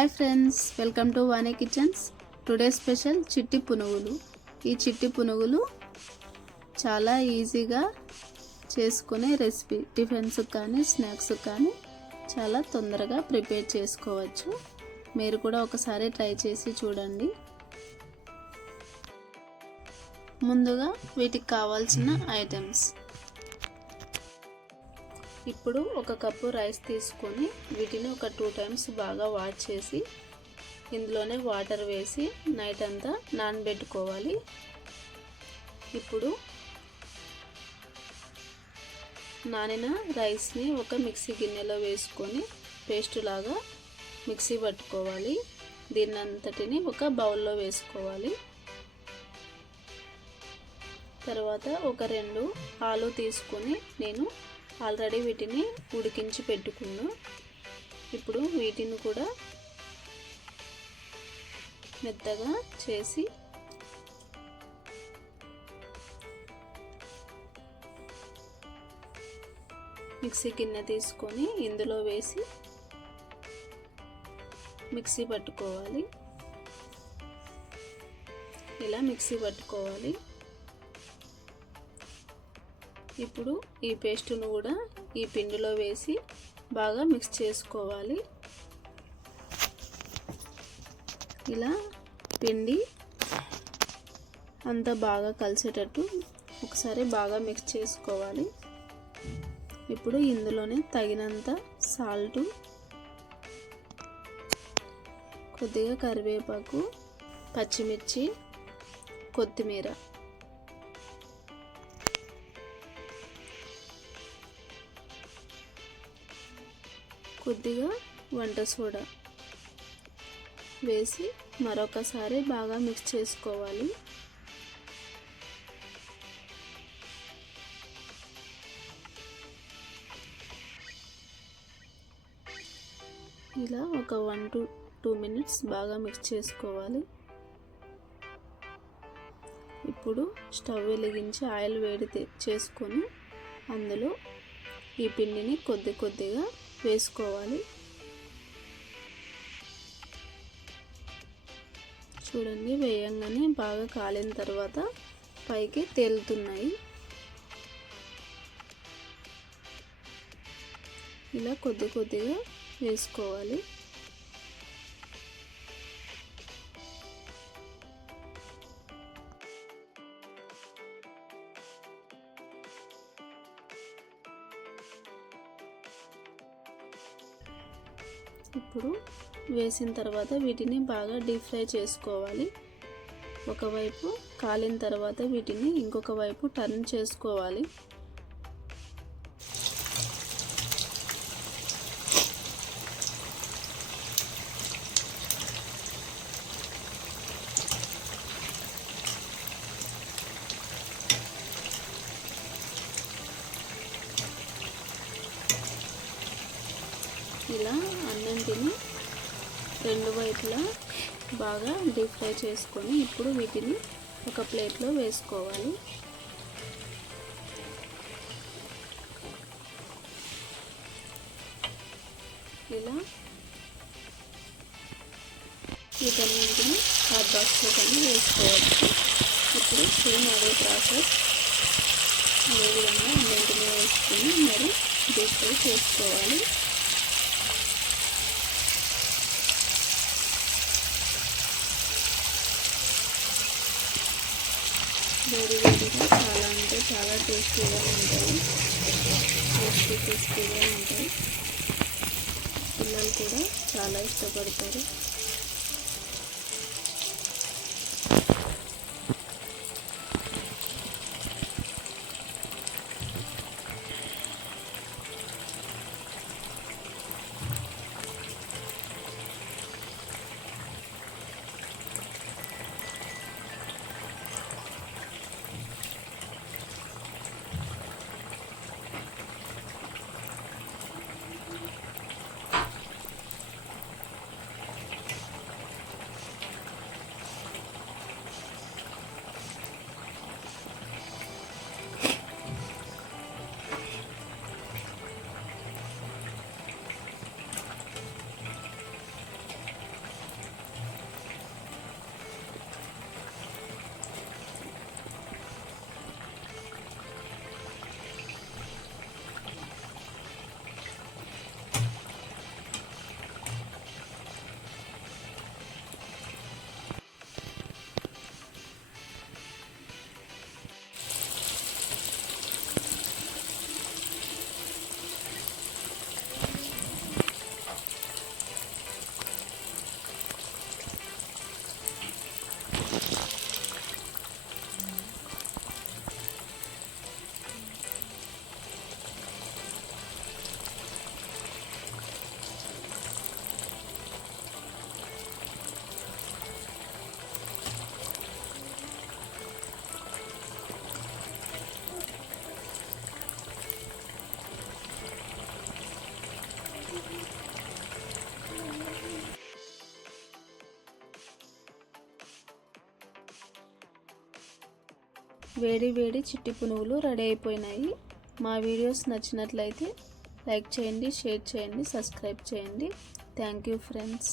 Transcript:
Hi friends, welcome to Vani kitchens. Today special చిట్టి పునుగులు. ఈ చిట్టి పునుగులు చాలా ఈజీగా చేసుకునే రెసిపీ. టిఫిన్స్ కానీ స్నాక్స్ కానీ చాలా తొందరగా ప్రిపేర్ చేసుకోవచ్చు. మీరు కూడా ఒకసారి ట్రై చేసి చూడండి. ముందుగా వీటికి కావాల్సిన ఐటమ్స్. ఇప్పుడు ఒక కప్పు రైస్ తీసుకొని వీటిని ఒక 2 టైమ్స్ బాగా వాష్ చేసి ఇందులోనే వాటర్ వేసి నైట్ అంతా నానబెట్టుకోవాలి. ఇప్పుడు నానిన రైస్ని ఒక మిక్సీ గిన్నెలో వేసుకొని పేస్ట్ లాగా మిక్సీ పట్టుకోవాలి. దీన్నంతటిని ఒక బౌల్లో వేసుకోవాలి. తర్వాత ఒక 2 ఆలు తీసుకొని నేను ఆల్రెడీ వీటిని ఉడికించి పెట్టుకున్నా. ఇప్పుడు వీటిని కూడా మెత్తగా చేసి మిక్సీ గిన్నె తీసుకొని ఇందులో వేసి మిక్సీ పట్టుకోవాలి. ఇలా మిక్సీ పట్టుకోవాలి. ఇప్పుడు ఈ పేస్టును కూడా ఈ పిండిలో వేసి బాగా మిక్స్ చేసుకోవాలి. ఇలా పిండి అంతా బాగా కలిసేటట్టు ఒకసారి బాగా మిక్స్ చేసుకోవాలి. ఇప్పుడు ఇందులోనే తగినంత సాల్టు, కొద్దిగా కరివేపాకు, పచ్చిమిర్చి, కొత్తిమీర, కొద్దిగా వంట సోడా వేసి మరొకసారి బాగా మిక్స్ చేసుకోవాలి. ఇలా ఒక 1 to 2 minutes బాగా మిక్స్ చేసుకోవాలి. ఇప్పుడు స్టవ్ వెలిగించి ఆయిల్ వేడి చేసుకొని అందులో ఈ పిండిని కొద్దిగా వేసుకోవాలి. చూడండి, వేయంగానే బాగా కాలిన తర్వాత పైకి తేలుతున్నాయి. ఇలా కొద్దిగా వేసుకోవాలి. ఇప్పుడు వేసిన తర్వాత వీటిని బాగా డీప్ ఫ్రై చేసుకోవాలి. ఒకవైపు కాలిన తర్వాత వీటిని ఇంకొక వైపు టర్న్ చేసుకోవాలి. ఇలా అన్నింటిని 2 వైపులా బాగా డీప్ ఫ్రై చేసుకొని ఇప్పుడు వీటిని ఒక ప్లేట్లో వేసుకోవాలి. ఇలా వీటన్నింటిని హాట్ బాక్స్లో కానీ వేసుకోవచ్చు. ఇప్పుడు సేమ్ అదే ప్రాసెస్ అదే విధంగా అన్నింటినీ వేసుకొని మరి డీప్ ఫ్రై చేసుకోవాలి. వేడిగా చాలా అంటే చాలా టేస్టీగా ఉంటాయి. టేస్టీగా ఉంటాయి. పిల్లలు కూడా చాలా ఇష్టపడతారు. వేడి వేడి చిట్టి పునుగులు రెడీ అయిపోయినాయి. మా వీడియోస్ నచ్చినట్లయితే లైక్ చేయండి, షేర్ చేయండి, సబ్స్క్రైబ్ చేయండి. Thank you friends.